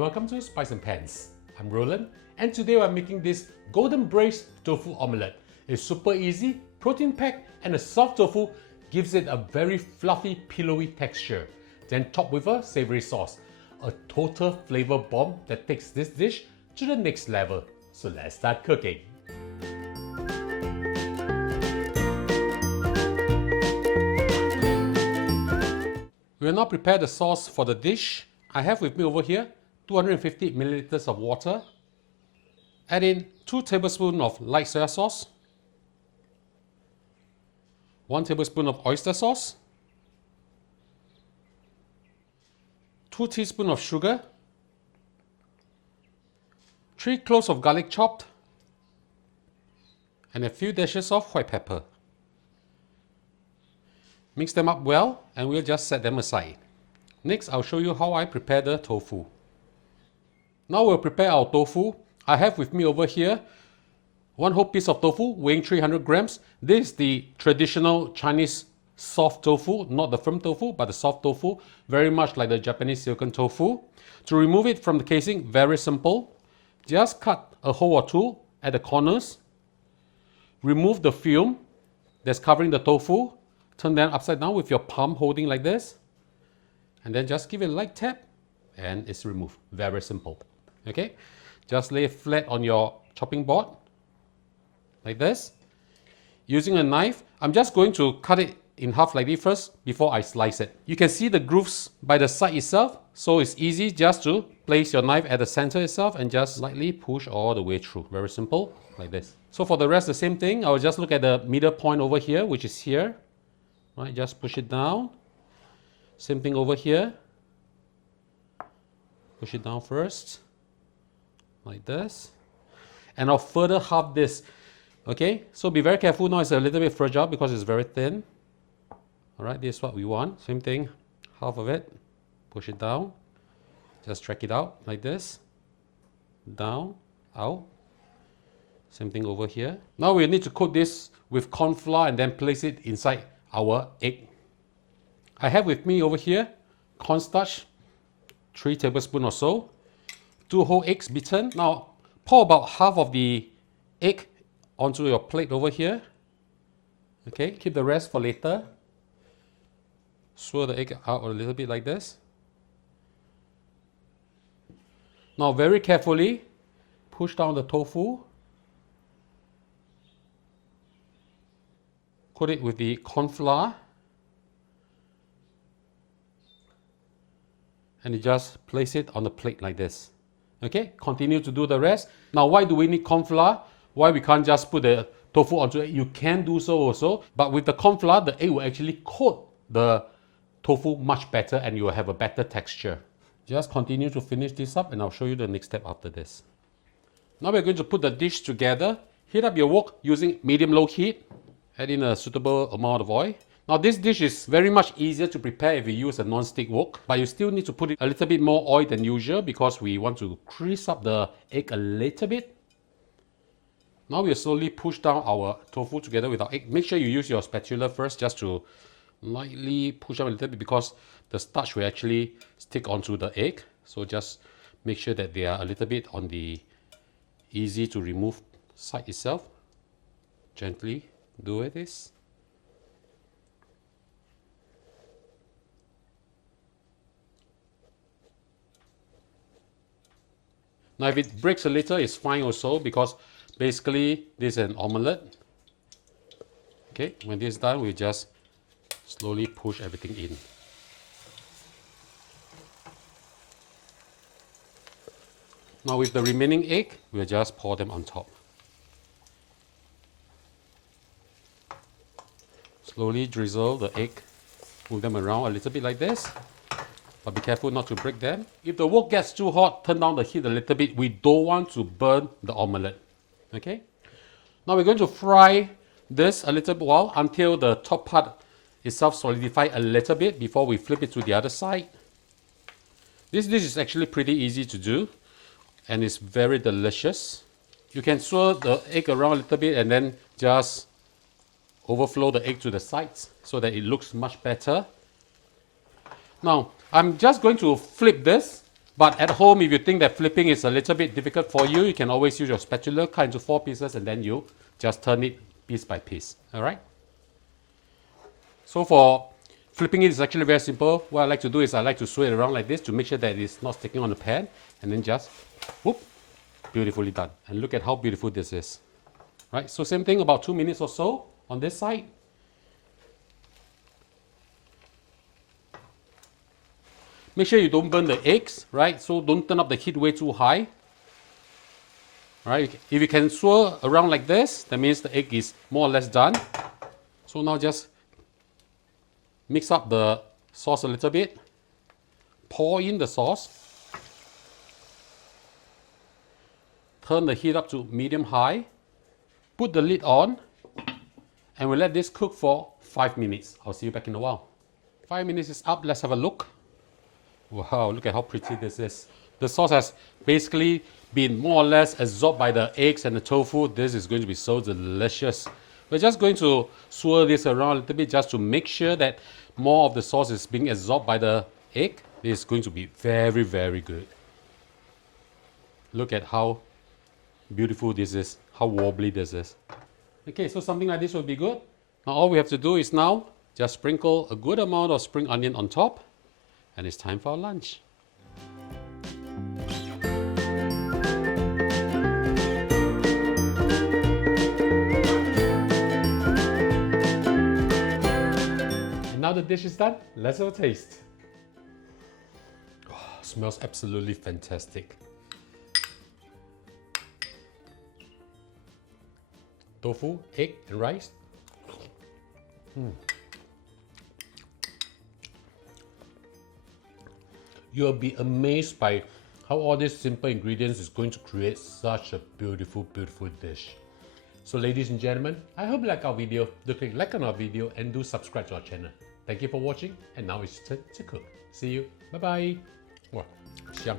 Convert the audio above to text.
and welcome to Spice and Pans. I'm Roland, and today I'm making this golden braised tofu omelette. It's super easy, protein packed, and the soft tofu gives it a very fluffy, pillowy texture. Then topped with a savoury sauce, a total flavour bomb that takes this dish to the next level. So let's start cooking. We will now prepare the sauce for the dish. I have with me over here 250 milliliters of water. Add in 2 tablespoons of light soya sauce, 1 tablespoon of oyster sauce, 2 teaspoons of sugar, 3 cloves of garlic chopped, and a few dashes of white pepper. Mix them up well and we'll just set them aside. Next, I'll show you how I prepare the tofu. Now we'll prepare our tofu. I have with me over here 1 whole piece of tofu weighing 300 grams. This is the traditional Chinese soft tofu, not the firm tofu, but the soft tofu, very much like the Japanese silken tofu. To remove it from the casing, very simple. Just cut a hole or two at the corners. Remove the film that's covering the tofu. Turn them upside down with your palm holding like this. And then just give it a light tap and it's removed. Very simple. Okay? Just lay it flat on your chopping board like this. Using a knife, I'm just going to cut it in half like this first before I slice it. You can see the grooves by the side itself, so it's easy just to place your knife at the center itself and just slightly push all the way through. Very simple, like this. So for the rest, the same thing. I will just look at the middle point over here, which is here. Right, just push it down. Same thing over here. Push it down first, like this. And I'll further halve this. Okay, so be very careful. Now it's a little bit fragile because it's very thin. All right, this is what we want. Same thing, half of it. Push it down. Just track it out like this. Down, out. Same thing over here. Now we need to coat this with corn flour and then place it inside our egg. I have with me over here cornstarch, 3 tablespoons or so, 2 whole eggs beaten. Now pour about half of the egg onto your plate over here. Okay, keep the rest for later. Swirl the egg out a little bit like this. Now very carefully push down the tofu. Coat it with the corn flour. And you just place it on the plate like this. Okay, continue to do the rest. Now why do we need corn flour? Why we can't just put the tofu onto it? You can do so also, but with the corn flour, the egg will actually coat the tofu much better and you will have a better texture. Just continue to finish this up and I'll show you the next step after this. Now we're going to put the dish together. Heat up your wok using medium-low heat. Add in a suitable amount of oil. Now this dish is very much easier to prepare if you use a non-stick wok, but you still need to put a little bit more oil than usual because we want to grease up the egg a little bit. Now we'll slowly push down our tofu together with our egg. Make sure you use your spatula first just to lightly push up a little bit because the starch will actually stick onto the egg. So just make sure that they are a little bit on the easy to remove side itself. Gently do this. Now if it breaks a little, it's fine also because basically this is an omelette. Okay, when this is done, we just slowly push everything in. Now with the remaining egg, we'll just pour them on top. Slowly drizzle the egg, move them around a little bit like this. But be careful not to break them. If the wok gets too hot, turn down the heat a little bit. We don't want to burn the omelette. Okay? Now we're going to fry this a little while until the top part itself solidifies a little bit before we flip it to the other side. This dish is actually pretty easy to do and it's very delicious. You can swirl the egg around a little bit and then just overflow the egg to the sides so that it looks much better. Now, I'm just going to flip this But at home, if you think that flipping is a little bit difficult for you, you can always use your spatula, cut into 4 pieces, and then you just turn it piece by piece. All right? So for flipping it is actually very simple. What I like to do is I like to sway it around like this to make sure that it's not sticking on the pan, and then just whoop, beautifully done. And look at how beautiful this is. Right? So same thing, about 2 minutes or so on this side. Make sure you don't burn the eggs, right? So don't turn up the heat way too high. Right? If you can swirl around like this, that means the egg is more or less done. So now just mix up the sauce a little bit. Pour in the sauce. Turn the heat up to medium-high. Put the lid on. And we'll let this cook for 5 minutes. I'll see you back in a while. 5 minutes is up. Let's have a look. Wow, look at how pretty this is. The sauce has basically been more or less absorbed by the eggs and the tofu. This is going to be so delicious. We're just going to swirl this around a little bit just to make sure that more of the sauce is being absorbed by the egg. This is going to be very, very good. Look at how beautiful this is, how wobbly this is. Okay, so something like this will be good. Now all we have to do is now just sprinkle a good amount of spring onion on top. And it's time for our lunch. And now the dish is done, let's have a taste. Oh, smells absolutely fantastic. Tofu, egg and rice. You'll be amazed by how all these simple ingredients is going to create such a beautiful, beautiful dish. So ladies and gentlemen, I hope you like our video. Do click like on our video and do subscribe to our channel. Thank you for watching, and now it's time to cook. See you. Bye bye. Wow, it's yum.